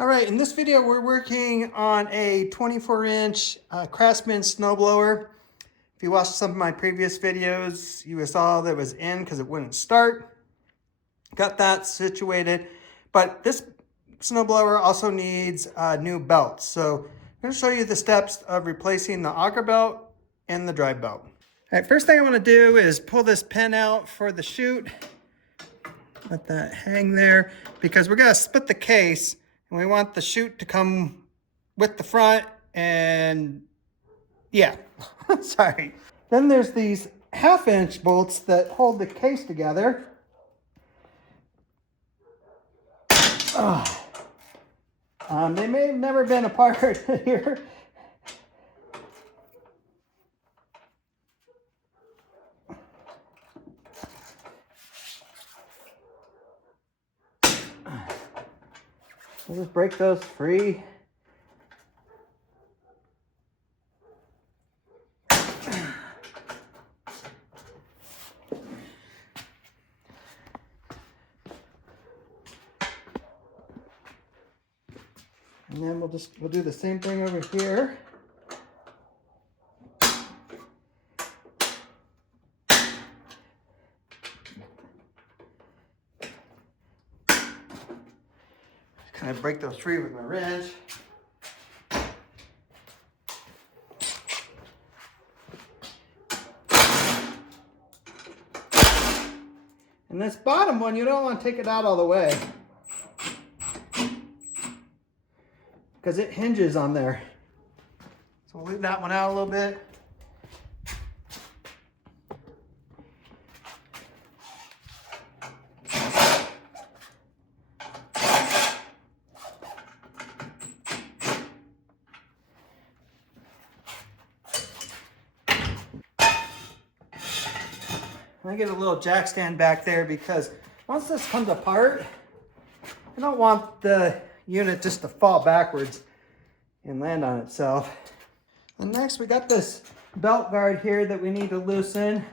All right, in this video, we're working on a 24-inch Craftsman snowblower. If you watched some of my previous videos, you saw that it was in because it wouldn't start. Got that situated, but this snowblower also needs new belts. So I'm going to show you the steps of replacing the auger belt and the drive belt. All right, first thing I want to do is pull this pin out for the chute. Let that hang there because we're going to split the case. And we want the chute to come with the front and yeah, sorry. Then there's these 1/2-inch bolts that hold the case together. They may have never been a part here. We'll just break those free. And then we'll do the same thing over here. Kind of break those free with my wrench. And this bottom one, you don't want to take it out all the way because it hinges on there. So we'll leave that one out a little bit. I get a little jack stand back there because once this comes apart, I don't want the unit just to fall backwards and land on itself. And next we got this belt guard here that we need to loosen.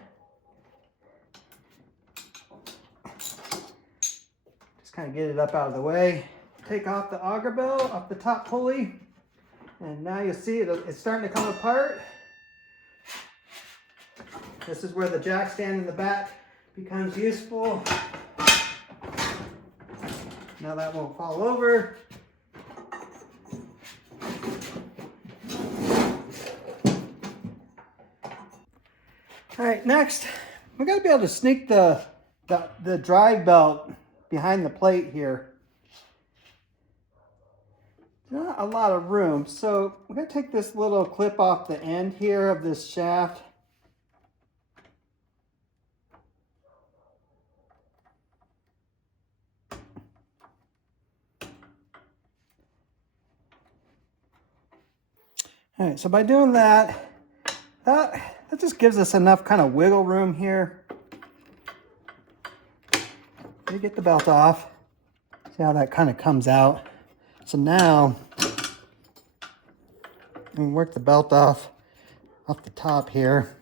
Just kind of get it up out of the way. Take off the auger belt off the top pulley. And now you see it's starting to come apart. This is where the jack stand in the back becomes useful. Now that won't fall over. All right, next, we gotta be able to sneak the drive belt behind the plate here. Not a lot of room, so we're gonna take this little clip off the end here of this shaft. All right, so by doing that, that just gives us enough kind of wiggle room here. You get the belt off. See how that kind of comes out. So now, we can work the belt off the top here.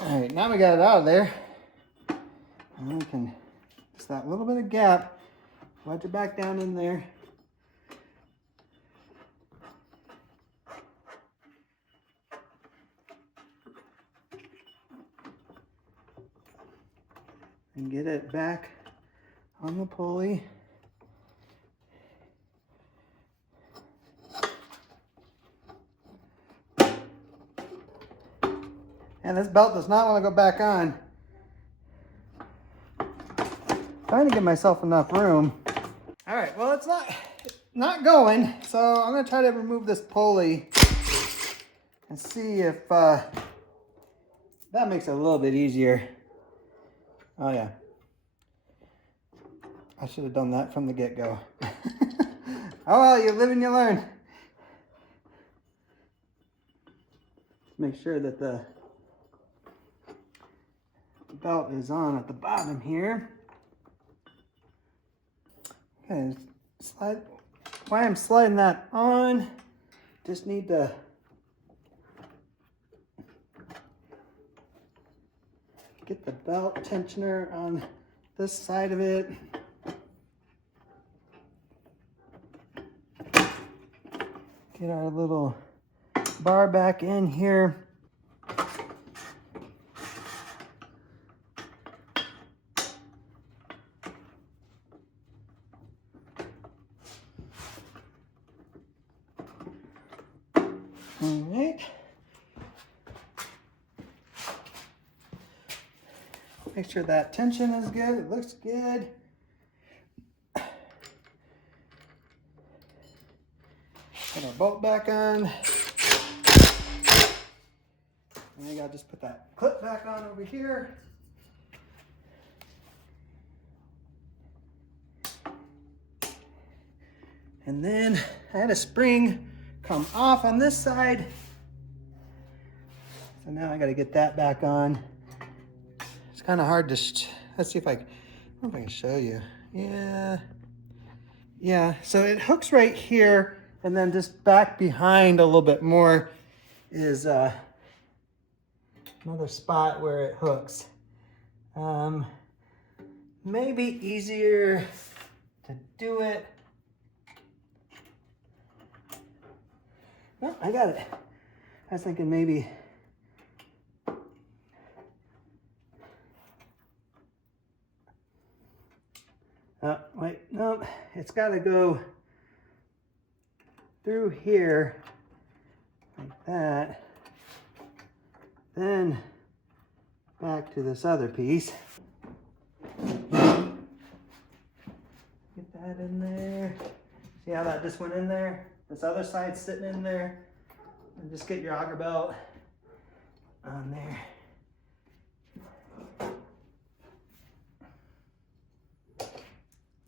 All right, now we got it out of there. And we can, just that little bit of gap, wedge it back down in there. And get it back on the pulley. And this belt does not want to go back on. Trying to give myself enough room. All right, well, it's not going, so I'm gonna try to remove this pulley and see if that makes it a little bit easier. Oh yeah, I should have done that from the get-go. Oh well, you live and you learn. Make sure that the belt is on at the bottom here. Okay, slide while I'm sliding that on, just need to get the belt tensioner on this side of it. Get our little bar back in here. All right. Make sure that tension is good. It looks good. Put our bolt back on. And I gotta just put that clip back on over here. And then I had a spring come off on this side. So now I gotta get that back on. It's kind of hard to, let's see if I can show you. Yeah, so it hooks right here, and then just back behind a little bit more is another spot where it hooks. Maybe easier to do it. Well, I got it. I was thinking maybe wait, no, it's got to go through here like that, then back to this other piece. Get that in there. See how that just went in there? This other side's sitting in there. And just get your auger belt on there.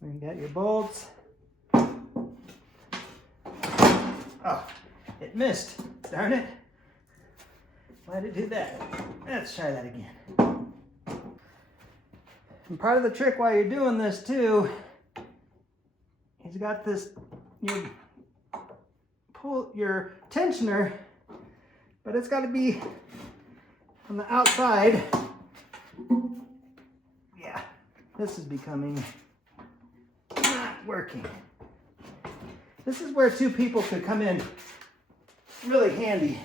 And you got your bolts. Oh, it missed. Darn it. Why'd it do that? Let's try that again. And part of the trick while you're doing this too, is you got this, you pull your tensioner, but it's got to be on the outside. Yeah, this is becoming not working. This is where two people could come in really handy.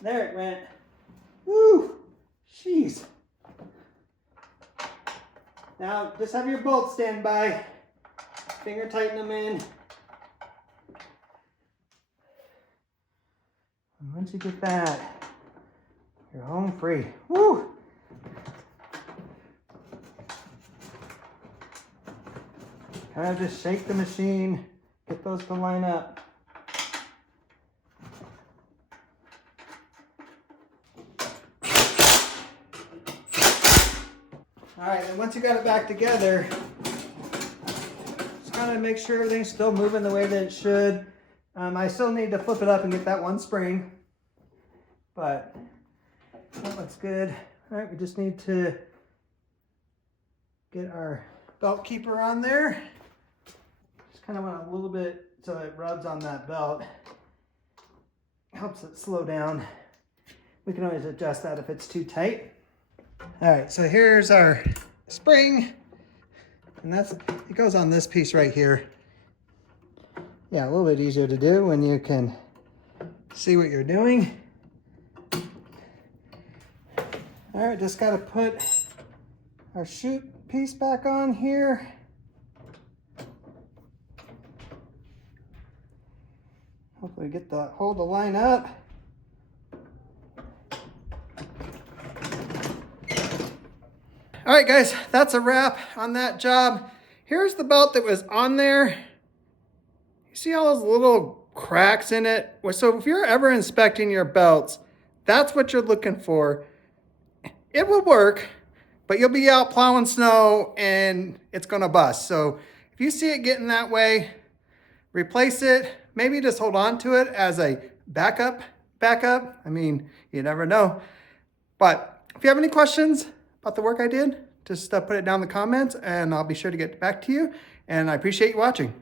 There it went. Woo! Jeez. Now just have your bolts stand by. Finger tighten them in. And once you get that, you're home free. Woo! Kind of just shake the machine, get those to line up. All right, and once you got it back together, just kind of make sure everything's still moving the way that it should. I still need to flip it up and get that one spring, but that looks good. All right, we just need to get our belt keeper on there. Just kind of want a little bit so it rubs on that belt. Helps it slow down. We can always adjust that if it's too tight. All right, so here's our spring, and it goes on this piece right here. Yeah, a little bit easier to do when you can see what you're doing. All right, just got to put our chute piece back on here. Hopefully hold the line up. right, guys, that's a wrap on that job. Here's the belt that was on there. You see all those little cracks in it? So if you're ever inspecting your belts, that's what you're looking for. It will work, but you'll be out plowing snow and it's gonna bust. So if you see it getting that way, replace it. Maybe just hold on to it as a backup. I mean, you never know. But if you have any questions about the work I did, just put it down in the comments and I'll be sure to get back to you. And I appreciate you watching.